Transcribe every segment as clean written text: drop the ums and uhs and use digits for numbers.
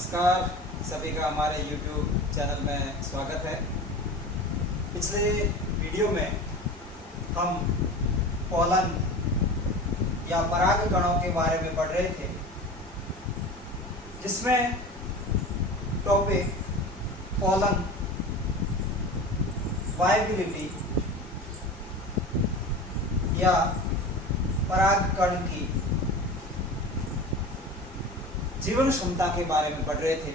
नमस्कार, सभी का हमारे YouTube चैनल में स्वागत है। पिछले वीडियो में हम पोलन या परागकणों के बारे में पढ़ रहे थे, जिसमें टॉपिक पोलन वायबिलिटी या परागकण की जीवन क्षमता के बारे में पढ़ रहे थे,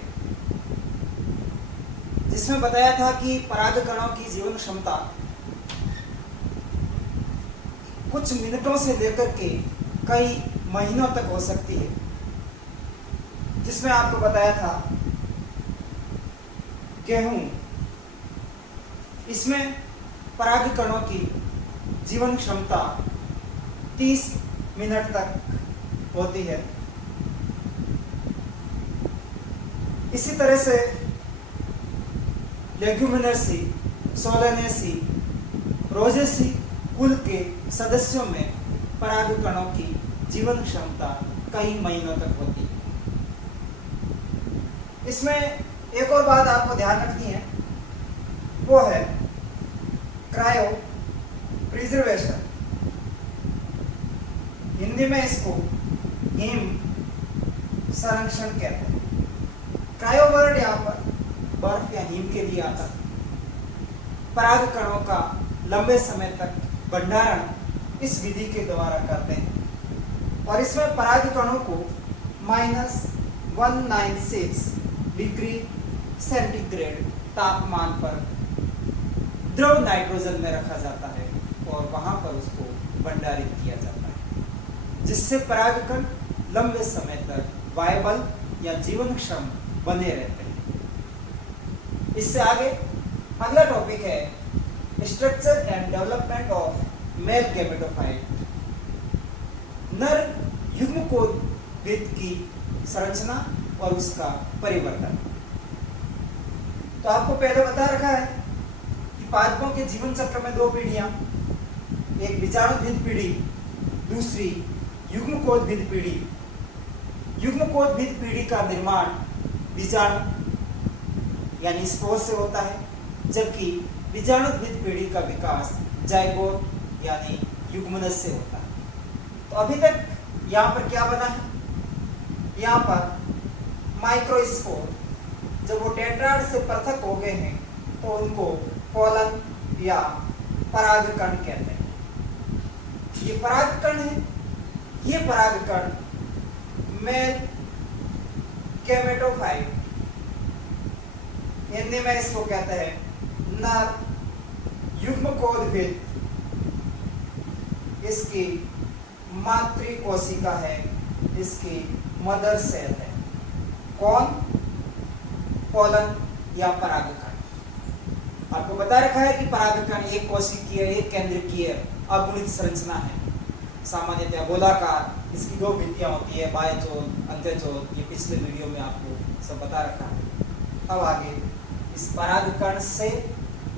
जिसमें बताया था कि परागकणों की जीवन क्षमता कुछ मिनटों से लेकर के कई महीनों तक हो सकती है। जिसमें आपको बताया था गेहूं, इसमें परागकणों की जीवन क्षमता 30 मिनट तक होती है। इसी तरह से लेग्यूमिनेसी, सोलेनेसी, रोजेसी कुल के सदस्यों में परागकणों की जीवन क्षमता कई महीनों तक होती है। इसमें एक और बात आपको ध्यान रखनी है, वो है क्रायो प्रिजर्वेशन। हिंदी में इसको हिम संरक्षण कहते हैं। क्रायो वर्ड यहाँ पर बर्फ या हिम के लिए आता है। परागकणों का लंबे समय तक भंडारण इस विधि के द्वारा करते हैं और इसमें परागकणों को -196 डिग्री सेंटीग्रेड तापमान पर द्रव नाइट्रोजन में रखा जाता है और वहां पर उसको भंडारित किया जाता है, जिससे परागकण लंबे समय तक वायबल या जीवनक्षम बने रहते हैं। इससे आगे अगला टॉपिक है structure and development of male gametophyte, नर युग्मकोद्भिद की संरचना और उसका परिवर्तन। तो आपको पहले बता रखा है कि पादपों के जीवन चक्र में दो पीढ़ियां, एक बीजाणुद्भिद पीढ़ी, दूसरी युग्मकोद्भिद पीढ़ी। युग्मकोद्भिद पीढ़ी का निर्माण बीजाणु यानी स्पोर से होता है, जबकि बीजाणुद्भिद पीढ़ी का विकास जाइगोट यानी युग्मनज से होता है। तो अभी तक यहाँ पर क्या बना है, यहाँ पर माइक्रोस्पोर, जब वो टेट्राड से पृथक हो गए हैं तो उनको पोलन या परागकण कहते हैं। ये परागकण है, ये परागकण मेल गैमेटोफाइट, हिंदी में इसको कहते हैं नर युग्मकोद्भिद, इसकी मातृकोशिका है, इसकी मदर सेल है। कौन? पोलन या परागकण। आपको बता रखा है कि परागकण एक कोशिकीय, एक केंद्रकीय अगुणित संरचना है, सामान्यतः गोलाकार। इसकी दो भित्तियां होती है, बाह्यचोल, अंत्यचोल। ये पिछले वीडियो में आपको सब बता रखा है। अब आगे इस परागकण से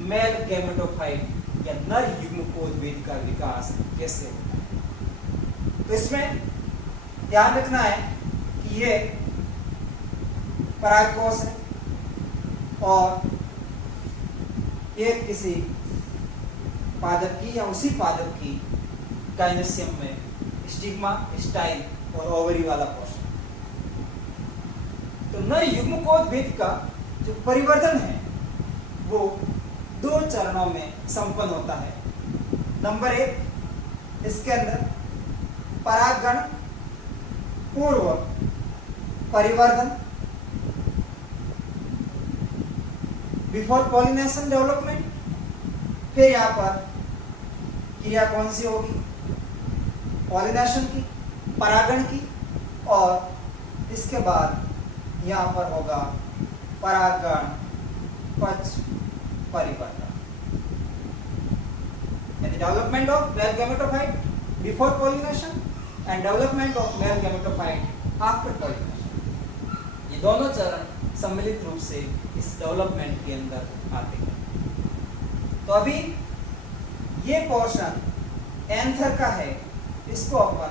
मेल गैमेटोफाइट या नर युग्मकोद्भिद का विकास कैसे होता है। तो इसमें ध्यान रखना है कि ये परागकोश है और ये किसी पादप की या उसी पादप की गाइनोसियम में स्टिग्मा, स्टाइल और ओवरी वाला पोर्शन। तो नर युग्मकोद्भिद का जो परिवर्तन है वो दो चरणों में संपन्न होता है। नंबर 1, इसके अंदर परागण पूर्व परिवर्धन, बिफोर पॉलिनेशन डेवलपमेंट। फिर यहाँ पर क्रिया कौन सी होगी? पॉलिनेशन की, परागण की, और इसके बाद यहाँ पर होगा परागण पक्ष परिवर्तन, यानी development of male gametophyte before pollination and development of male gametophyte after pollination. ये दोनों चरण सम्मिलित रूप से इस डेवलपमेंट के अंदर आते हैं। तो अभी ये पोर्शन एंथर का है, इसको अपन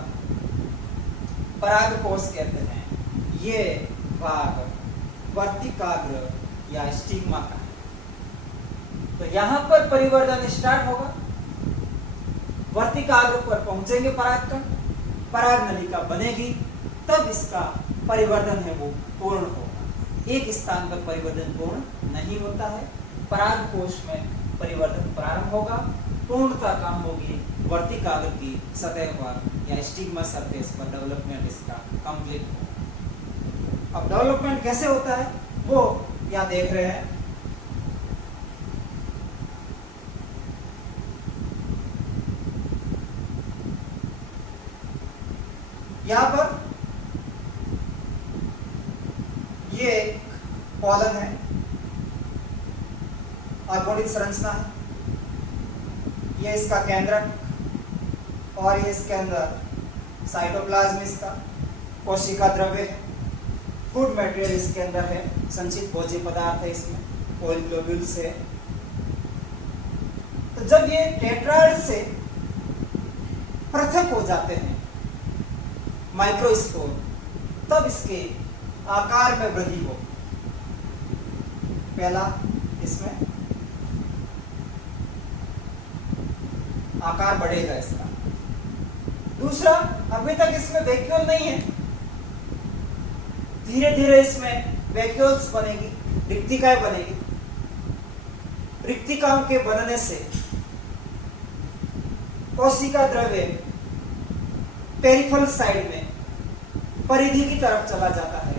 परागकोश कहते हैं। ये भाग वर्तिकाग्र या स्टिग्मा का है। तो यहां पर परिवर्धन स्टार्ट होगा, वर्तिकाग्र पर पहुंचेंगे पराग कण, पराग नलिका बनेगी, तब इसका परिवर्धन है वो पूर्ण होगा। एक स्थान पर परिवर्धन पूर्ण नहीं होता है, पराग कोश में परिवर्धन प्रारंभ होगा, पूर्णता कम होगी वर्तिकाग्र की सतह पर या स्टिग्मा सरफेस पर डेवलपमेंट इसका कंप्लीट होगा। अब डेवलपमेंट कैसे होता है वो यहाँ देख रहे हैं। यहाँ पर ये एक पॉलन है, अर्बोनिक संरचना है, ये इसका केंद्रक और ये इसके अंदर साइटोप्लाज्म इसका कोशिका द्रव्य है, फूड मटेरियल इसके अंदर है, संचित भोज्य पदार्थ है, इसमें ऑयल ग्लोब्यूल्स है। तो जब ये टेट्राइड से पृथक हो जाते हैं माइक्रोस्पोर, तब इसके आकार में वृद्धि हो। पहला इसमें आकार बढ़ेगा इसका। दूसरा, अभी तक इसमें वैक्यूल नहीं है, धीरे धीरे इसमें वैक्यूल्स बनेगी, रिक्तिकाएं बनेगी। रिक्तिकाओं के बनने से कोशिका द्रव्य पेरिफेरल साइड में परिधि की तरफ चला जाता है,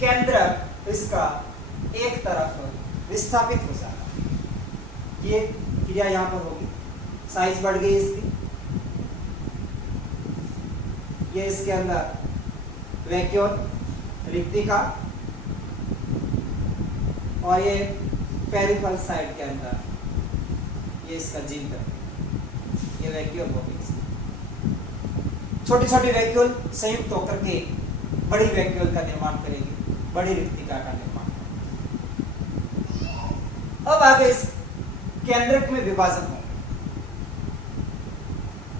केंद्रक इसका एक तरफ विस्थापित हो जाता है। ये क्रिया यहां पर होगी, साइज बढ़ गई इसकी, ये इसके अंदर वैक्यूल, रिक्तिका और ये पेरिफेरल साइड के अंदर ये इसका जिंक, ये वैक्यूल होगी। छोटी छोटी वैक्यूल संयुक्त होकर के बड़ी वैक्यूल का निर्माण करेगी, बड़ी रिक्तिका का निर्माण। अब आगे इस केंद्रक में विभाजन होंगे।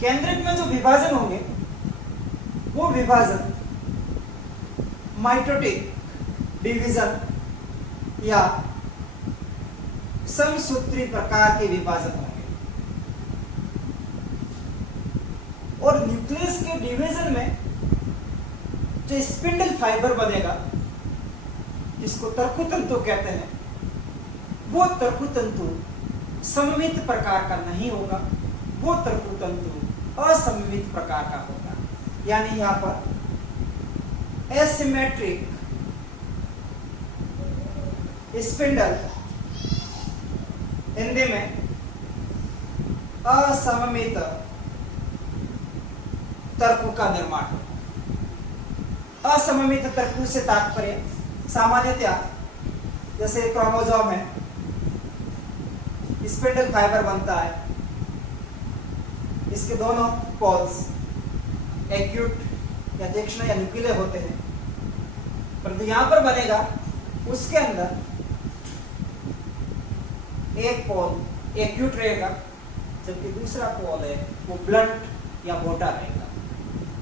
केंद्रक में जो विभाजन होंगे वो विभाजन माइटोटिक डिवीजन या समसूत्री प्रकार के विभाजन होंगे। और न्यूक्लियस के डिवीजन में जो स्पिंडल फाइबर बनेगा, जिसको तर्कुतंतु कहते हैं, वो तर्कुतंतु सममित प्रकार का नहीं होगा, वो तर्कुतंतु असममित प्रकार का होगा। यानी यहां पर एसिमेट्रिक स्पिंडल, हिंदी में असममित तर्कु का निर्माण होगा। असममित तर्कु से तात्पर्य सामान्यतया जैसे क्रोमोसोम है, स्पिंडल फाइबर बनता है, इसके दोनों पोल्स एक्यूट या तीक्ष्ण या न्यूक्लियर होते हैं, परंतु यहां पर बनेगा उसके अंदर एक पोल एक्यूट रहेगा, जबकि दूसरा पोल है वो ब्लंट या मोटा रहेगा।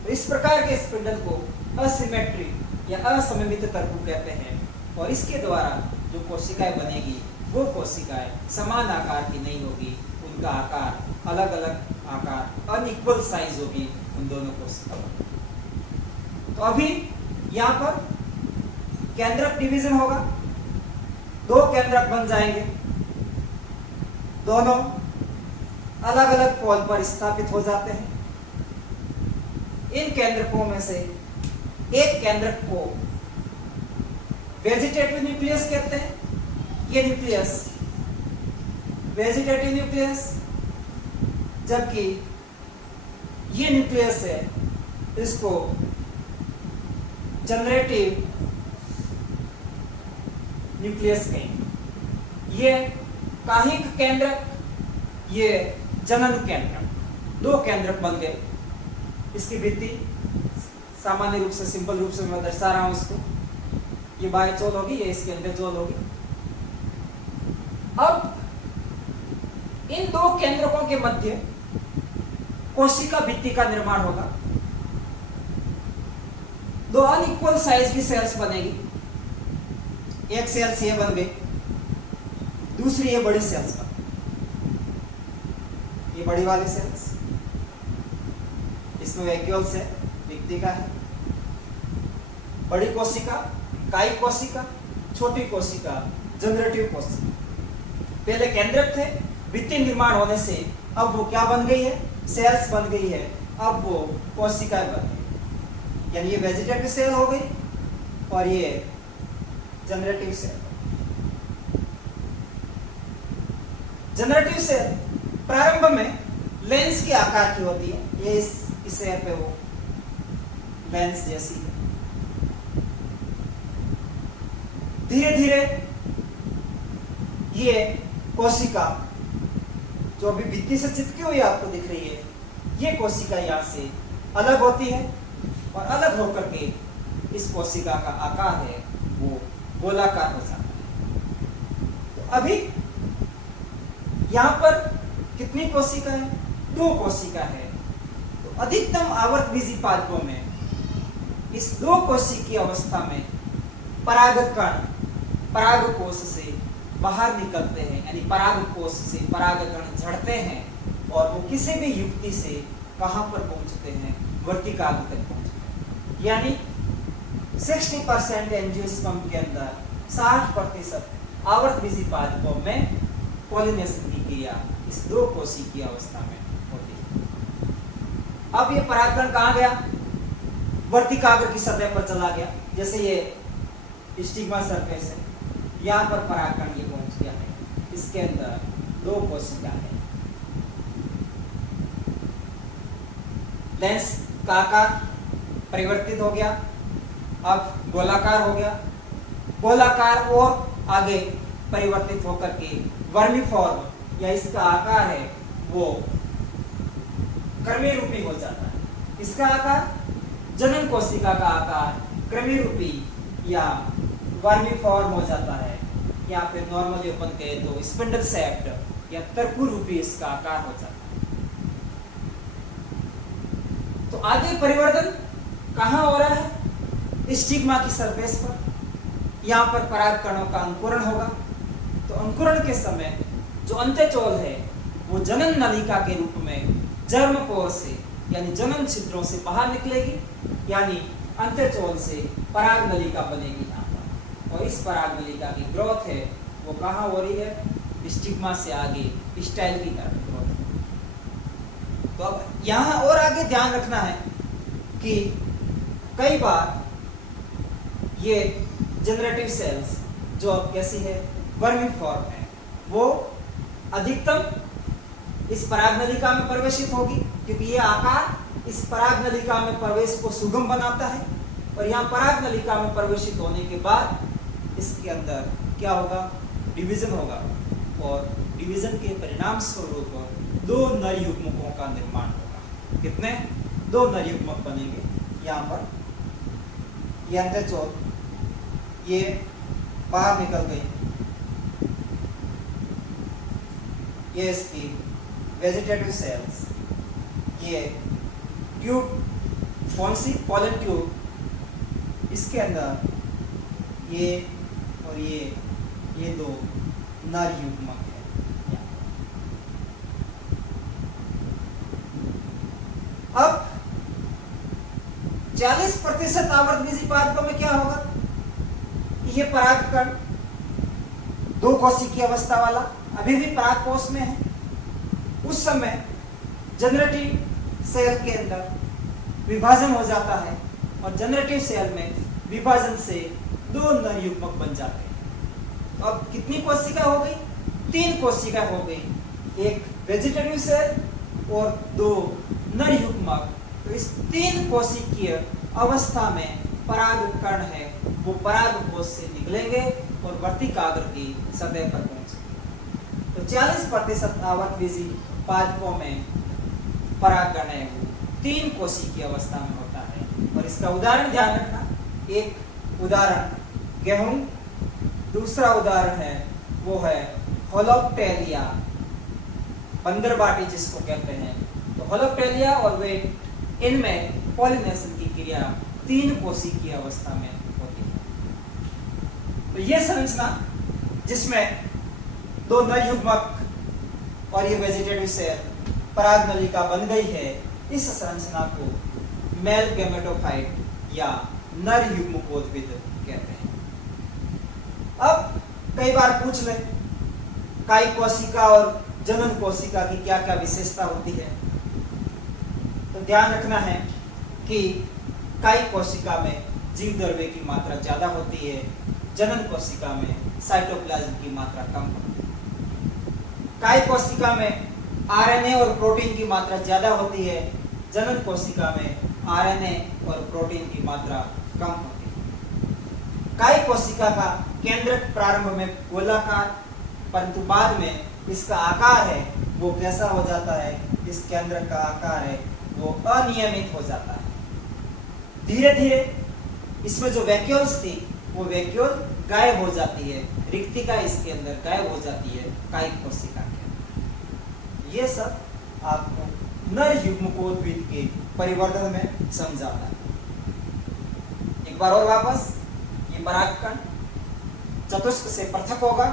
तो इस प्रकार के स्पिंडल को असिमेट्रिक या असममित तर्कु कहते हैं। और इसके द्वारा जो कोशिकाएं बनेगी वो कोशिकाएं समान आकार की नहीं होगी, उनका आकार अलग अलग आकार, अनइक्वल साइज होगी उन दोनों कोशिकाओं। तो अभी यहाँ पर केंद्रक डिवीजन होगा, दो केंद्रक बन जाएंगे, दोनों अलग अलग पोल पर स्थापित हो जाते हैं। इन केंद्रकों में से एक केंद्रक को वेजिटेटिव न्यूक्लियस कहते हैं। ये न्यूक्लियस वेजिटेटिव न्यूक्लियस, जबकि ये न्यूक्लियस है इसको जनरेटिव न्यूक्लियस कहेंगे। ये काहिक केंद्रक, ये जनन केंद्रक, दो केंद्रक बन गए। इसकी भित्ति सामान्य रूप से, सिंपल रूप से मैं दर्शा रहा हूं इसको, ये बाह्य चोल होगी, ये इसके अंदर चोल होगी। अब इन दो केंद्रकों के मध्य कोशिका भित्ति का निर्माण होगा, दो अनइक्वल साइज की सेल्स बनेगी। एक सेल्स ये बन गई, दूसरी ये बड़ी सेल्स बन गई, ये बड़ी वाली सेल्स, इसमें वैक्यूल्स है, व्यक्ति का है, बड़ी कोशिका, कायिक कोशिका, छोटी कोशिका, जनरेटिव कोशिका। पहले केंद्रक थे, भित्ति निर्माण होने से अब वो क्या बन गई है, सेल्स बन गई है, अब वो कोशिकाएं बन गई, यानी ये वेजिटेटिव सेल हो गई और ये जनरेटिव सेल। जनरेटिव सेल प्रारंभ में लेंस के आकार की होती है, ये इस पे वो लेंस जैसी है। धीरे धीरे ये कोशिका जो अभी भित्ति से चिपकी हुई आपको दिख रही है, ये कोशिका यहाँ से अलग होती है और अलग होकर के इस कोशिका का आकार है वो गोलाकार हो जाता है। तो अभी यहाँ पर कितनी कोशिका है, 2 कोशिका है। तो अधिकतम आवर्तबीजी पादपों में इस 2 कोशिकीय अवस्था में परागकण परागकोश से बाहर निकलते हैं, यानी परागकोश से परागकण झड़ते हैं और वो किसी भी युक्ति से कहां पर पहुंचते हैं, वर्तिकाग्र तक पहुंचते हैं। यानी 60% एंजियोस्पर्म के अंदर 60% आवर्तबीजी पादपों में पॉलिनेशन की क्रिया इस 2 कोशिकीय अवस्था में होती है। अब ये परागकण कहां गया, वर्तिकाग्र की सतह पर चला गया। जैसे ये स्टिग्मा सरफेस है, यहाँ पर परागकण ये पहुंच गया है, इसके अंदर 2 कोशिका है। लेंस का आकार परिवर्तित हो गया, अब गोलाकार हो गया, गोलाकार और आगे परिवर्तित होकर के वर्मीफॉर्म या इसका आकार है वो क्रमी रूपी हो जाता है। इसका आकार जनन कोशिका का आकार क्रमी रूपी या वर्मीफॉर्म हो जाता है, या फिर नॉर्मली अपन कहे तो स्पिंडल शेप्ड या तरकु रूपी इसका आकार हो जाता है। तो आगे परिवर्तन कहाँ हो रहा है, स्टिग्मा की सरफेस पर। यहाँ पर परागकणों का अंकुरण होगा, तो अंकुरण के समय जो अंत्यचोल है वो जनन नलिका के रूप में जर्मपोर से यानी जनन छिद्रों से बाहर निकलेगी, यानी अंत्यचोल से पराग नलिका बनेगी यहाँ पर। और इस पराग नलिका की ग्रोथ है वो कहाँ हो रही है, स्टिग्मा से आगे स्टाइल की तरफ ग्रोथ है। तो अब यहाँ और आगे ध्यान रखना है कि कई बार ये जनरेटिव सेल्स जो अब कैसी है, वर्मीफॉर्म है, वो अधिकतम इस पराग नलिका में प्रवेशित होगी, क्योंकि ये आकार इस पराग नलिका में प्रवेश को सुगम बनाता है। और यहाँ पराग नलिका में प्रवेशित होने के बाद इसके अंदर क्या होगा, डिवीजन होगा, और डिवीजन के परिणाम स्वरूप 2 नर युग्मकों का निर्माण होगा। कितने, 2 नर युग्मक बनेंगे। यहाँ पर ये अंत्यचोल ये बाहर निकल गई, ये इसकी वेजिटेटिव सेल्स, ये ट्यूब कौन सी, पॉलन ट्यूब, इसके अंदर ये और ये 2 नर युग्मक है। अब 40% आवर्तबीजी पादपों में क्या होगा, ये परागकण 2 कोशिकीय अवस्था वाला अभी भी परागकोश में है। उस समय जनरेटिव सेल के अंदर विभाजन हो जाता है और जनरेटिव सेल में विभाजन से 2 नर युग्मक बन जाते हैं। तो अब कितनी कोशिका हो गई, 3 कोशिका हो गई, एक वेजिटेटिव सेल और 2 नर युग्मक। तो इस 3 कोशिकीय अवस्था में परागकण है वो परागकोश से निकलेंगे और वर्तिकाग्र की सतह पर पहुंचेंगे। तो 40% आवर्तबीजी पादपों में परागकण है वो 3 कोशिकीय अवस्था में होता है। और इसका उदाहरण ध्यान रखना, एक उदाहरण गेहूं, दूसरा उदाहरण है वो है होलोप्टेलिया, बंदरबाटी जिसको कहते हैं। तो होलोप्टेलिया और वे इनमें पॉलिनेशन की क्रिया 3 कोशिकीय अवस्था में होती है। तो तो ये संरचना जिसमें दो नर युग्मक और ये वेजिटेटिव सेल पराग नलिका बन गई है, इस संरचना को मेल गैमेटोफाइट या नर युग्मकोद्भिद कहते हैं। अब कई बार पूछ ले कायिक कोशिका और जनन कोशिका की क्या क्या विशेषता होती है, तो ध्यान रखना है कि कायिक कोशिका में जीव द्रव्य की मात्रा ज्यादा होती है, जनन कोशिका में साइटोप्लाज्म की मात्रा कम होती है। कायिक कोशिका में आरएनए और प्रोटीन की मात्रा ज्यादा होती है, जनन कोशिका में आरएनए और प्रोटीन की मात्रा कम होती है। कायिक कोशिका का केंद्रक प्रारंभ में गोलाकार, परंतु बाद में इसका आकार है वो कैसा हो जाता है, इस केंद्रक का आकार है वो अनियमित हो जाता है। धीरे धीरे इसमें जो वैक्यूल्स थी वो वैक्यूल गायब हो जाती है, रिक्तिका इसके अंदर गायब हो जाती है कायिक कोशिका के अंदर। ये सब आपको नर युग्मकोद्भिद के परिवर्तन में समझाता है। एक बार और वापस, ये परागकण चतुष्क से पृथक होगा,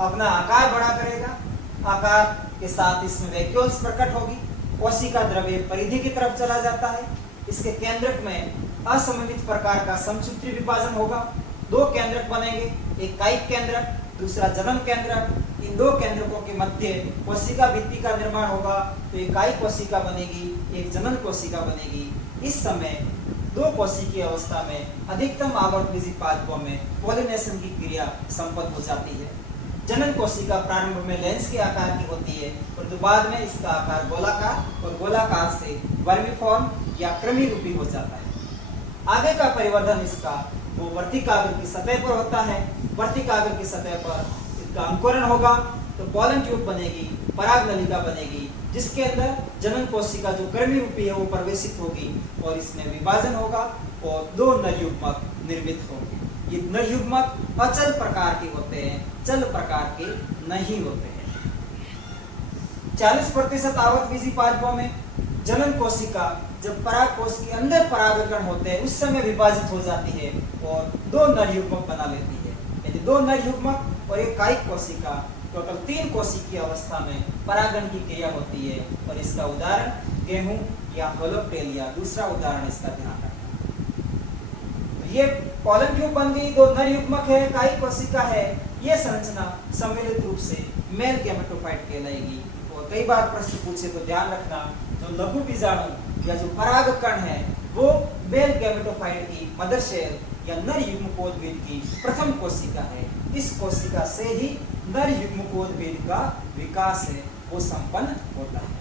अपना आकार बड़ा करेगा, आकार के साथ इसमें वैक्यूल्स प्रकट होगी, कोशिका द्रव्य परिधि की तरफ चला जाता है। इसके केंद्रक में असममित प्रकार का समसूत्री विभाजन होगा, दो केंद्रक बनेंगे, एक कायिक केंद्रक, दूसरा जनन केंद्रक। इन दो केंद्रकों के मध्य कोशिका भित्ति का निर्माण होगा, तो एक कायिक कोशिका बनेगी, एक जनन कोशिका बनेगी। इस समय दो कोशिकीय अवस्था में अधिकतम आवर्तबीजी पादपों में पॉलिनेशन की क्रिया संपन्न हो जाती है। जनन कोशिका प्रारंभ में लेंस के आकार की होती है, परंतु बाद में इसका आकार गोलाकार और गोलाकार से वर्मीफॉर्म या कृमि रूपी हो जाता है। आगे का परिवर्तन इसका वो वर्तिकाग्र की सतह पर होता है। वर्तिकाग्र की सतह पर इसका अंकुरण होगा तो पॉलन ट्यूब बनेगी, पराग नलिका बनेगी, जिसके अंदर जनन कोशिका जो कृमि रूपी है वो प्रवेशित होगी और इसमें विभाजन होगा और दो नर युग्मक निर्मित होंगे। ये नर युग्मक अचल प्रकार के होते हैं, चल प्रकार के नहीं होते हैं। 40% आवर्तबीजी पादपों में जनन कोशिका जब पराग कोश के अंदर परागकण होते हैं उस समय विभाजित हो जाती है और दो नर युग्मक बना लेती है। यदि दो नर युग्मक और एक कायिक कोशिका, टोटल 3 कोशिकीय अवस्था में परागण की क्रिया होती है। और इसका उदाहरण गेहूं या होलोप्टेलिया, दूसरा उदाहरण इसका ध्यान रखना। तो ये पॉलन ट्यूब बन गई, दो नर युग्मक है, कायिक कोशिका है। ये संरचना सम्मिलित रूप से मेल गैमेटोफाइट कहलाएगी। और कई बार प्रश्न पूछे तो ध्यान रखना, जो लघु बीजाणु या जो परागकण है वो मेल गैमेटोफाइट की मदर सेल या नर युग्मकोद्भिद की प्रथम कोशिका है। इस कोशिका से ही नर युग्मकोद्भिद का विकास है वो संपन्न होता है।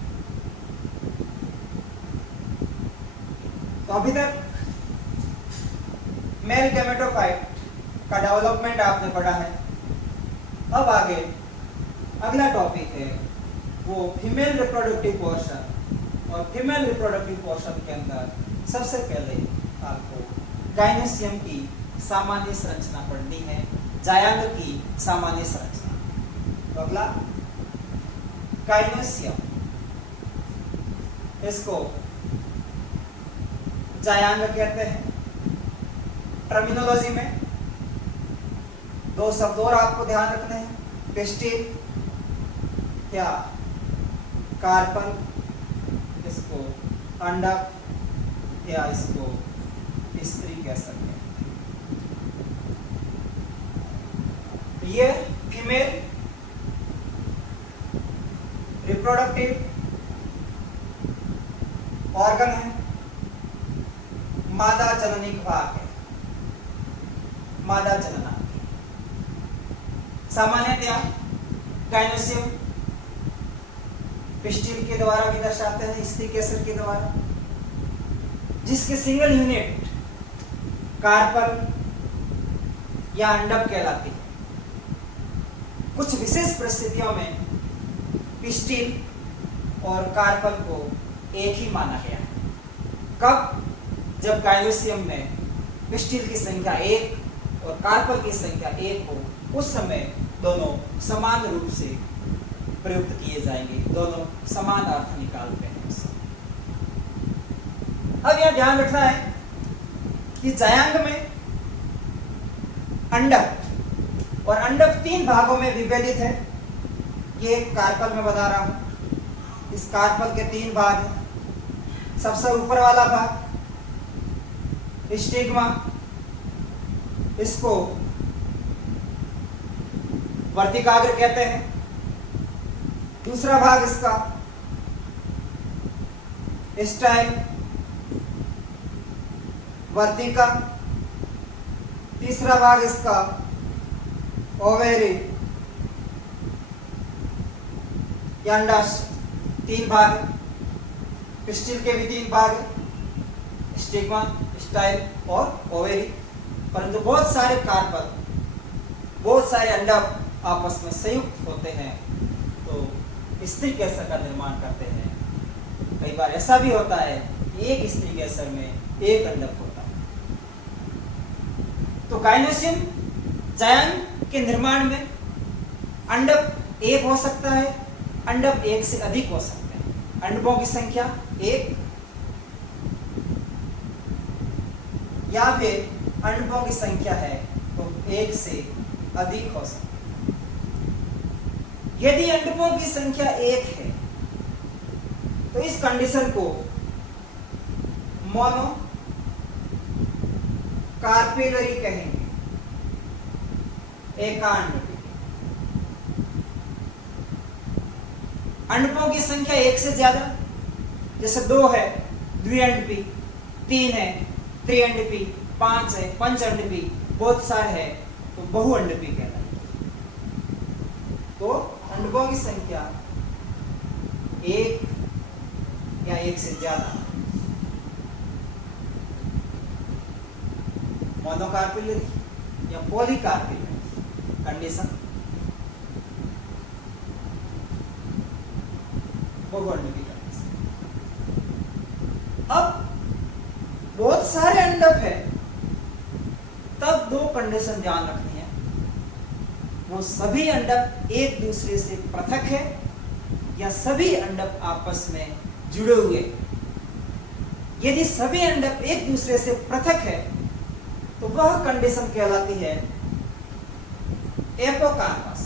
तो अभी तक मेल गैमेटोफाइट का डेवलपमेंट आपने पढ़ा है। अब आगे अगला टॉपिक है वो फीमेल रिप्रोडक्टिव पोर्शन। और फीमेल रिप्रोडक्टिव पोर्शन के अंदर सबसे पहले आपको गायनेसियम की सामान्य संरचना पढ़नी है, जायांग की सामान्य संरचना। तो अगला गायनेसियम, इसको जायांग कहते हैं। टर्मिनोलॉजी में दो शब्द और आपको ध्यान रखने हैं, पिस्टिल या कार्पल, इसको अंडक या इसको स्त्री कह सकते हैं। ये फीमेल रिप्रोडक्टिव ऑर्गन है, मादा जननिक भाग है, मादा जनना। सामान्यतया गायनेसियम पिस्टिल के द्वारा भी दर्शाते हैं, स्त्री केसर के द्वारा, जिसके सिंगल यूनिट कार्पल या अंडक कहलाती है। कुछ विशेष परिस्थितियों में पिस्टिल और कार्पल को एक ही माना गया है। कब? जब गायनेसियम में पिस्टिल की संख्या 1 और कार्पल की संख्या 1 हो, उस समय दोनों समान रूप से प्रयुक्त किए जाएंगे, दोनों समान अर्थ निकालते हैं। अब यह ध्यान रखना है कि जायांग में अंडक और अंडक 3 भागों में विभेदित है। ये एक कार्पल में बता रहा हूं। इस कार्पल के 3 भाग हैं। सबसे ऊपर वाला भाग स्टिग्मा, इसको वर्तिकाग्र कहते हैं। दूसरा भाग इसका स्टाइल, वर्तिका। तीसरा भाग इसका ओवेरी या अंडाशय। 3 भाग है। पिस्टिल के भी 3 भाग है, स्टिग्मा, स्टाइल और ओवेरी। परंतु बहुत सारे कार्पल, बहुत सारे अंडक आपस में संयुक्त होते हैं तो स्त्री केसर का निर्माण करते हैं। कई बार ऐसा भी होता है कि एक स्त्री केसर में एक अंडक होता है। तो गायनोसियम जायंट के निर्माण में अंडक एक हो सकता है, अंडक एक से अधिक हो सकते हैं। अंडकों की संख्या 1 या फिर अंडकों की संख्या है तो 1 से अधिक हो सकती है। यदि अंडकों की संख्या 1 है तो इस कंडीशन को मोनो कार्पेलरी कहेंगे, एकांडपी। अंडकों की संख्या 1 से ज्यादा, जैसे 2 है द्विअंडपी, 3 है त्रिअंडपी, 5 है पंचअंडपी, बहुत सारे है तो बहुअंडपी कहलाएगी। तो अंडकों की संख्या 1 या 1 से ज्यादा मोनोकार्पेलरी या पॉलीकार्पेलरी कंडीशन, बहुअंडपी कंडीशन। अब बहुत सारे अंडक है तब 2 कंडीशन ध्यान रखनी है। वो सभी अंडक एक दूसरे से पृथक है या सभी अंडक आपस में जुड़े हुए। यदि सभी अंडक एक दूसरे से पृथक है तो वह कंडीशन कहलाती है एपोकार्पस।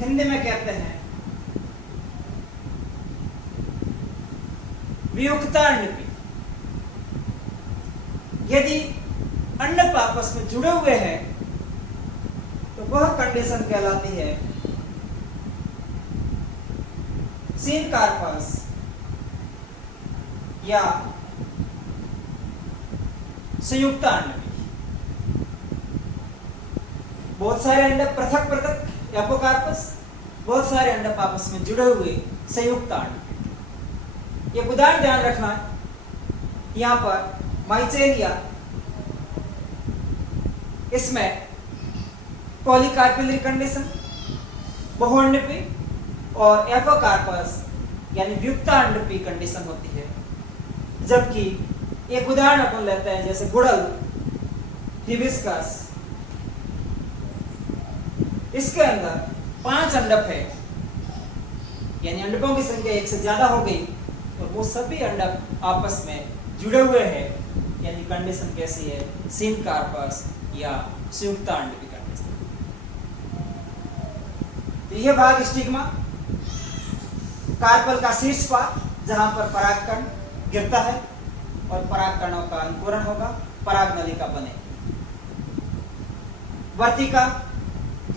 हिंदी में कहते हैं वियुक्ता अंडपी। यदि अंडक आपस में जुड़े हुए हैं तो वह कंडीशन कहलाती है सिनकार्पस या संयुक्त अंडपी। बहुत सारे अंडक पृथक पृथक एपोकार्पस, बहुत सारे अंडक आपस में जुड़े हुए संयुक्त अंडपी। एक उदाहरण ध्यान रखना है, यहां पर माइचेलिया, इसमें पॉलीकार्पेलरी कंडीशन बहुअंडपी और एपोकार्पस यानी व्युक्ता अंडपी कंडीशन होती है। जबकि एक उदाहरण अपन लेते हैं, जैसे गुड़हल, हिबिस्कस, इसके अंदर 5 अंडक है, यानी अंडकों की संख्या 1 से ज्यादा हो गई और वो सभी अंडक आपस में जुड़े हुए हैं, यानी कंडीशन कैसी है, सिनकार्पस या संयुक्त अंडपी कंडीशन। तो यह भाग स्टिग्मा, कार्पल का शीर्ष भाग जहां पर परागकण गिरता है और परागकणों का अंकुरण होगा, पराग नलिका बनेगी। वर्तिका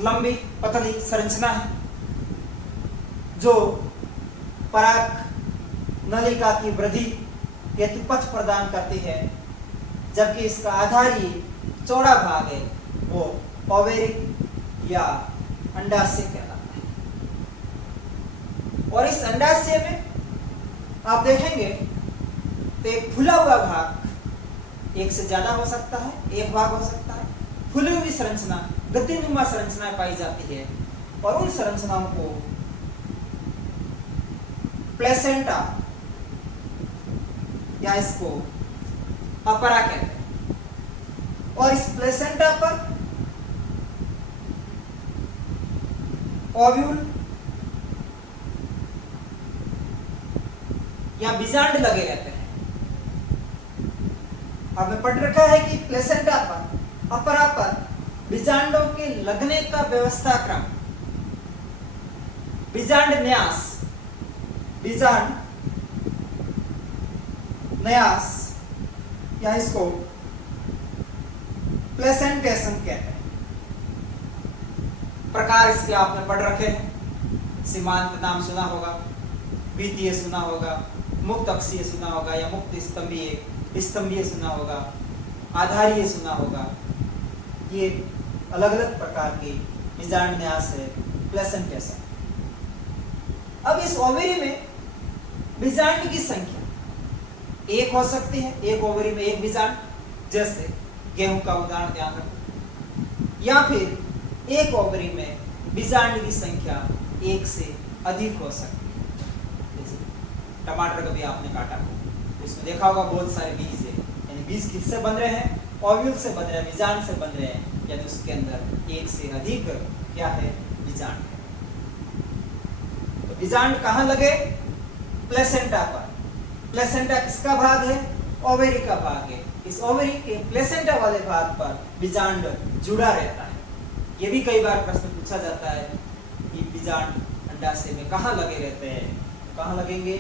लंबी पतली संरचना है जो पराग नलिका की वृद्धि हेतु पथ प्रदान करती है, जबकि इसका आधारी चौड़ा भाग है वो ओवेरिक या अंडाशय कहलाता है। और इस अंडाशय में आप देखेंगे तो एक फूला हुआ भाग 1 से ज्यादा हो सकता है, एक भाग हो सकता है। फूली हुई संरचना, गतिनुमा संरचनाएं पाई जाती है और उन संरचनाओं को प्लेसेंटा या इसको अपरा कहते हैं। और इस प्लेसेंटा पर ओव्यूल या बीजांड लगे रहते हैं। आपने पढ़ रखा है कि प्लेसेंटा पर, अपरा पर बीजांडों के लगने का व्यवस्था क्रम, बीजांड न्यास, बीजांड न्यास या इसको प्लेसेंटेशन कहते हैं। प्रकार इसके आपने पढ़ रखे हैं। सीमांत नाम सुना होगा, द्वितीय सुना होगा, मुक्त अक्षीय सुना होगा या मुक्त स्तंभीय सुना होगा, आधारीय सुना होगा। ये अलग अलग प्रकार के बीजांड न्यास है, प्लेसेंटेशन। अब इस ओवरी में बीजांड की संख्या एक हो सकती है, एक ओवरी में एक बीजांड, जैसे गेहूं का उदाहरण ध्यान रखो, या फिर एक ओवरी में बीजांड की संख्या एक से अधिक हो सकती है। जैसे टमाटर कभी आपने काटा तो इसमें देखा होगा बहुत सारे बीज है, यानी बीज किससे बन रहे हैं? ओव्यूल से बन रहे हैं, बीजांड से बन रहे हैं, यानी उसके अंदर एक से अधिक क्या है? बीजांड है। तो बीजांड कहाँ लगे? प्लेसेंटा पर। प्लेसेंटा किसका भाग है? ओवरी का भाग है। इस ओवरी के प्लेसेंटा वाले भाग पर बीजांड जुड़ा रहता है। ये भी कई बार प्रश्न पूछा जाता है कि बीजांड अंडाशय में कहाँ लगे रहते हैं? कहाँ लगेंगे?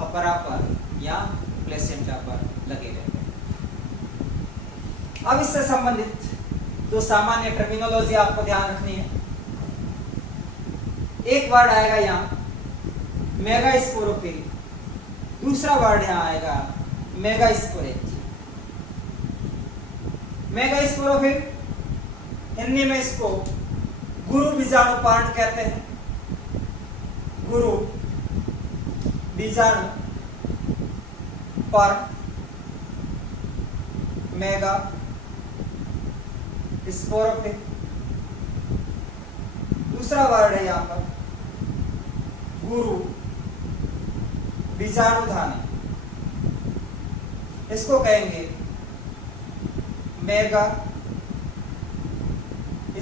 अपरा पर या प्लेसेंटा पर लगे रहते हैं। अब इससे संबंधित दो सामान्य टर्मिनोलॉजी आपको ध्यान रखनी है। एक वर्ड आएगा यहाँ मेगास्पोरोफिल, दूसरा वर्ड यहाँ आएगा मेगास्पोरेंजियम। मेगास्पोरोफिल हिंदी में इसको गुरु बीजाणुपर्ण कहते हैं। गुरु बीजाणुपर्ण, मेगा स्पोरोफिल। दूसरा वर्ड है यहाँ पर गुरु बीजाणुधानी, इसको कहेंगे मेगा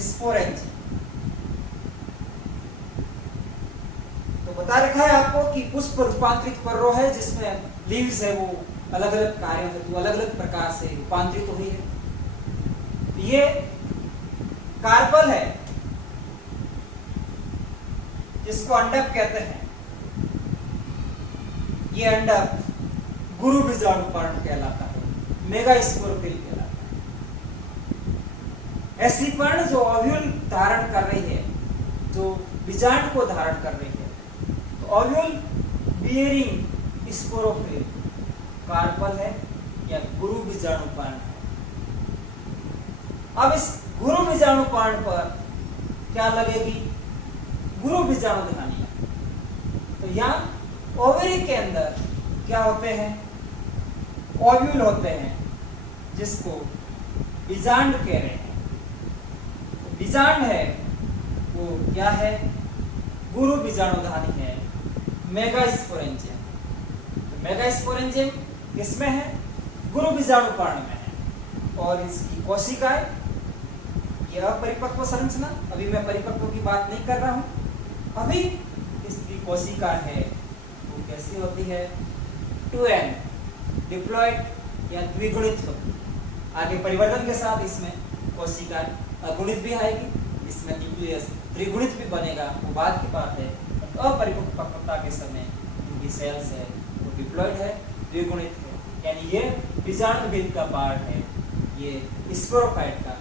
स्पोरेंजियम। तो बता रखा है आपको कि पुष्प रूपांतरित पर्रो है, जिसमें लीव्स है वो अलग अलग कार्यों हेतु अलग अलग प्रकार से रूपांतरित हुई है। ये कार्पल है जिसको अंडक कहते हैं। ये अंडक गुरु बीजाणुपर्ण कहलाता है, मेगास्पोरोफिल कहलाता है। ऐसी पर्ण जो ओव्यूल धारण कर रही है, जो बीजांड को धारण कर रही है, तो ओव्यूल बियरिंग स्पोरोफिल कार्पल है या गुरु बीजाणुपर्ण है। अब इस गुरु बीजाणुपर्ण पर क्या लगेगी? गुरु बीजाणुधानी। तो यहाँ ओवरी के अंदर क्या होते हैं? ओव्यूल होते हैं, जिसको बीजांड कह रहे हैं। तो बीजांड है वो क्या है? गुरु बीजाणुधानी है, मेगास्पोरेंजियम। तो मेगास्पोरेंजियम किसमें है? गुरु बीजाणुपर्ण में है। और इसकी कोशिकाएं, यह अपरिपक्व संरचना, अभी मैं परिपक्व की बात नहीं कर रहा हूं, अभी इसकी कोशिका है वो कैसी होती है? 2n डिप्लॉइड या द्विगुणित होती है। आगे परिवर्तन के साथ इसमें कोशिका अगुणित भी आएगी, इसमें न्यूक्लियस त्रिगुणित भी बनेगा, वो बाद की बात है। अपरिपक्वता के समय इनकी सेल्स है वो डिप्लॉइड है, द्विगुणित है, यानी ये बीजाणु भेद का पार्ट है, ये स्पोरोफाइट का